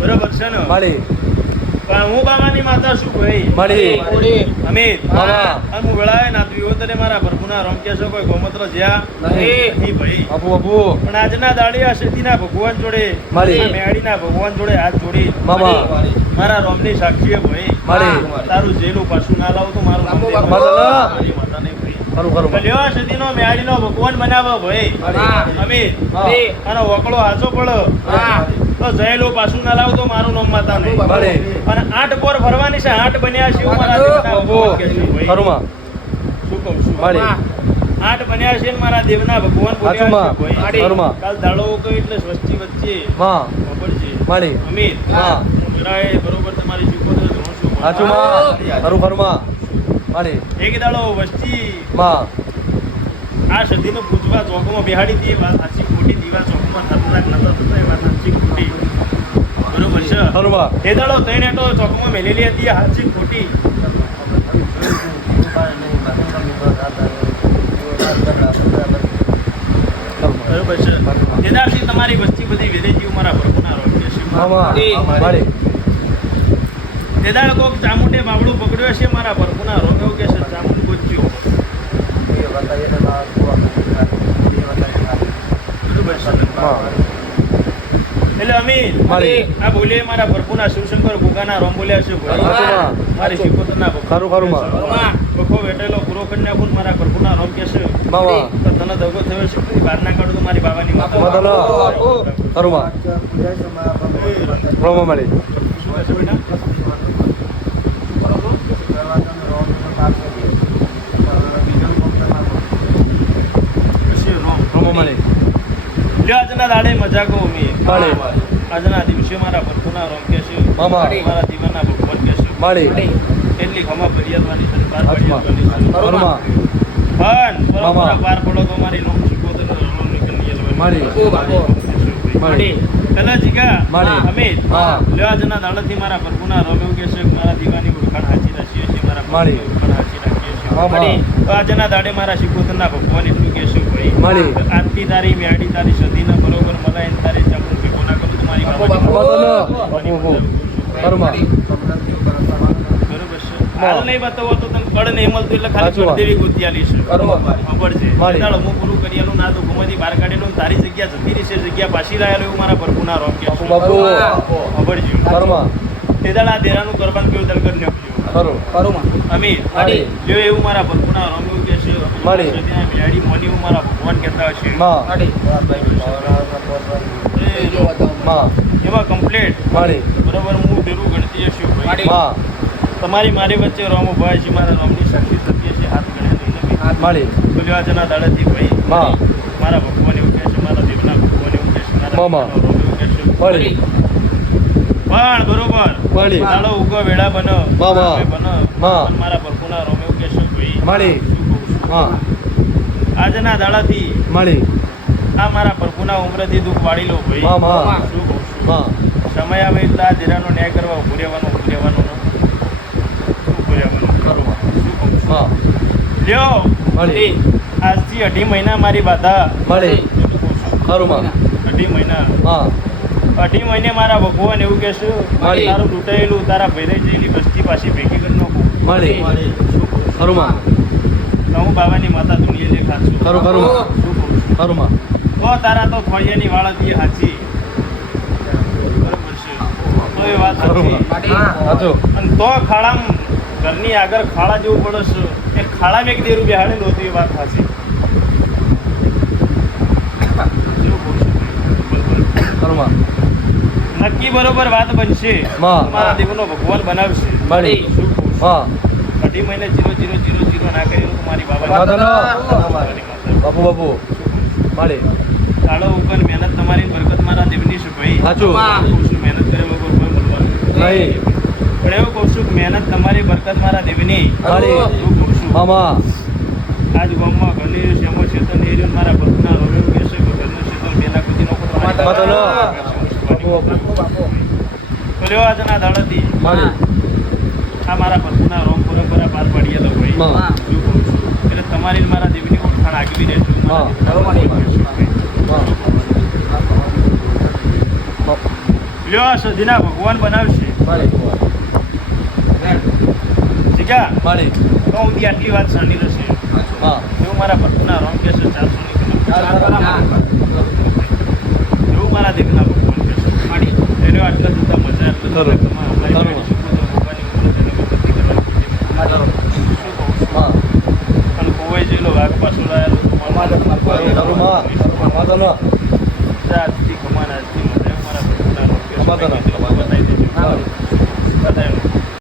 બરોબર છે ને માળી પણ હું બાબાની માતા છું ભાઈ માળી અમિત બાબા અને હું વેળાએ ના તું તને મારા પ્રભુના રોમ કે છો કોઈ ગોમત્ર જ્યાં નહીં ભાઈ બાપુ બાપુ પણ આજના દાડી આ શેતીના ભગવાન જોડે માળી. આ મેળીના ભગવાન જોડે હાથ જોડી બાબા મારા રોમની સાક્ષીએ ભાઈ માળી. તારું જેલું પાછું ના લાવું તો મારું નામ દે. બાબા. મારી માતા નહીં ભાઈ ખરું ખરું લ્યો શેતીનો મેળીનો ભગવાન બનાવો ભાઈ અમિત આનો વકળો હાચો પડો તો જયેલું પાછું ના લાવું તો મારું નામ માતા નહીં માળી. અને 8 પોર ભરવાની છે 8 બન્યા છે એવું મારા દેવના ભગવાન કહે છે ભાઈ. ખરુંમાં શું કહું છું માળી 8 બન્યા છે ને મારા દેવના ભગવાન બોલ્યા છે હાચુમાં. ભાઈ ખરુંમાં. કાલ દાડો કહ્યું એટલે સ્વસ્તી વચ્ચે માં ખબર છે માળી અમિત હા હું જરાય બરોબર તમારી ચૂકવતો જોઉં છું હાચુમાં ખરું ખરુંમાં માળી એક દાડો વસ્તી માં આ સદીનો પૂજવા ચોકમાં બેહાડી હતી એ વાત સાચી ખોટી દીવા ચોકમાં થતું નતા થતા એ વાત સાચી ખોટી બરોબર છે ખરુંમાં એ દાડો તઈને તો ચોકમાં મેલેલી હતી એ સાચી ખોટી બરોબર છે એ દાડથી તમારી વસ્તી બધી વેરેજીઓ મારા પ્રભુના રોગ્ય છે માળી એ દાડો કોક ચામુંડે બાવડું પકડ્યો છે મારા પ્રભુના રોગ એવું કે છે ચામુંડ ગોચ્યું બરોબર છે એટલે અમીર માળી. આ બોલીએ મારા પ્રભુના શિવશંકર ગુગાના રોમ બોલ્યા છે ભાઈ. હાચુમાં. મારી શિકોતરના ભગવાન. ખરું ખરુંમાં બખો વેટેલો પૂરો કન્યા ગુણ મારા પ્રભુના રોમ કે છે બાબા તો તને દગો થયો છે બહાર ના કાઢું તો મારી બાબાની માતા માતાનો. ખરુંમાં રોમા માળી શું કહે છે બેટા? પછી રોમ. રોમા માળી લ્યો આજના દાડે મજા કહું અમીર. માળી. આજના દિવસે મારા પ્રભુના રોમ કે છે મામા. મારા દીવાના ભગવાન કે છે માળી એટલી ખમા ફરિયાદવાની છે બાર હાચુમાં ફરિયાદવાની છે ખરુંમાં પણ મામા. બરોબર પાર પડો તો મારી લોક શીખોતર રમણની કન્યા માળી. માળી. કલા જીગા માળી. અમિત હા. લ્યો આજના દાડથી મારા પ્રભુના રોમ એવું કે છે કે મારા દીવાની ઓળખાણ હાચી રાખીએ છીએ મારા માળી. પ્રભુની ઓળખાણ હાચી રાખીએ છીએ મામા. તો આજના દાડે મારા શીખોતરના ભગવાન એટલું કે છે ભાઈ માળી. આજથી તારી મેળી તારી સદીના બરોબર મલાઈ ને તારી ચામું ભેગો ના કરું તો મારી બાબાની બાબાનો. ખરુંમાં બરોબર છે હાલ નહીં બતાવો તો તને કડ નહીં મળતું એટલે ખાલી હાચું વાત. દેવી ગોતિયાલી છે ખરુંમાં ખબર છે માળી. ચાલો હું પૂરું કરેલું ના તો ગુમાથી બહાર કાઢેલું તારી જગ્યા જતી રહેશે જગ્યા પાછી લાયેલું એવું મારા પ્રભુના રોમ કે છે. બાપુ ખબર છે ખરુંમાં તે દાડા આ દેરાનું કરબાન કેવું દલગર ને ખરું અમીર માળી. જો એવું મારા પ્રભુના રોમ એવું કે છે માળી. મેળી મોની એવું મારા ભગવાન કહેતા હશે માં એ જો, માં એમાં કમ્પ્લેટ માળી બરોબર હું પેલું ગણતી હશું ભાઈ માં તમારી મારી વચ્ચે રોમો ભાઈ છે મારા રોમની શક્તિ સત્ય છે હાથ ગણેલું નથી માળી બોલ્યો આજના દાડાથી ભાઈ માં મારા ભગવાન એવું કહે છે મારા દેવના ભગવાન એવું કહે છે મારા મામા. દેવના રોમ એવું કહે છે માળી પણ બરોબર માળી દાડો ઉગો વેળા બનો મામા. સમય બનો માં. પણ મારા પ્રભુના રોમ એવું કહે છે ભાઈ માળી. શું કહું છું? માં આજના દાડાથી માળી આ મારા પ્રભુના ઉમરેથી દુઃખ વાળી લો ભાઈ મામા. શું કહું છું? માં સમય આવે એટલે આ દેરાનો ન્યાય કરવા ઉભું રહેવાનું ઉભું રહેવાનું શું કહું છું? માં લ્યો માળી આજથી 2.5 મહિના મારી બાધા માળી ખરુંમાં 2.5 મહિના માં 2.5 મહિને મારા ભગવાન એવું કહેશે માળી. તારું લૂંટાયેલું તારા ભેરાઈ ગયેલી વસ્તી પાછી ભેગી કરી નાખું માળી ખરુંમાં તો હું બાબાની માતા દુનિયા લે ખાશું ખરું ખરુંમાં શું કહું છું? ખરુંમાં તો તારા તો થોડિયાની વાળ હતી એ સાચી બરોબર છે તો એ વાત સાચી સાચું અને તો ખાડામાં ઘરની આગળ ખાડા જેવું પડે છે એ ખાડામાં એક દેરું બેહાડેલું હતું એ વાત સાચી જેવું કહું છું. બરોબર. ખરુંમાં નક્કી બરોબર વાત બનશે માં. મારા દેવનો ભગવાન બનાવશે માળી. શું કહું છું? માં 2.5 મહિને 0 ના કર્યું તો મારી બાબા માતાનો. મારી માતા. બાપુ બાપુ માળી કાળો ઉપર મહેનત તમારી બરકત મારા દેવની છે ભાઈ સાચું. કહું છું, મહેનત કરે વગર કોઈ મળવાનું નહીં પણ એવું કહું છું કે મહેનત તમારી બરકત મારા દેવની માળી. એવું કહું છું મામા આજ ગામમાં ઘરની શ્યામો ચેતન એરિયન મારા ભક્તના રોગ એવું કહેશે કે ઘરનું ચેતન બેના કુદી નો માતાનો. બાપુ બાપુ તો લ્યો આજના દાડાથી માળી આ મારા ભક્તના રોગ પરંપરા પાર પાડીએ તો ભાઈ માં. શું કહું છું એટલે તમારી ને મારા દેવની ઓળખાણ આગવી રહેશે માં. માં. લ્યો આ સદીના ભગવાન બનાવશે માળી શીખ્યા માળી તો હું બી આટલી વાત સાંડી રહેશે હા એવું મારા ભક્તના રોમ કે છે 400 એવું મારા દેવના ભગવાન કે છે માડી એને આટલા જુદા મજા આટલા ખરું. તમારા ખરું. ભગવાનની ભક્તિ કરવાની હા અને ખોવાઈ ગયેલો વાઘ પાછો લાયેલો ખરું માં માતાનો આજથી કમાન આજથી મજા મારા ભક્તના રોમ કે છે માતાનો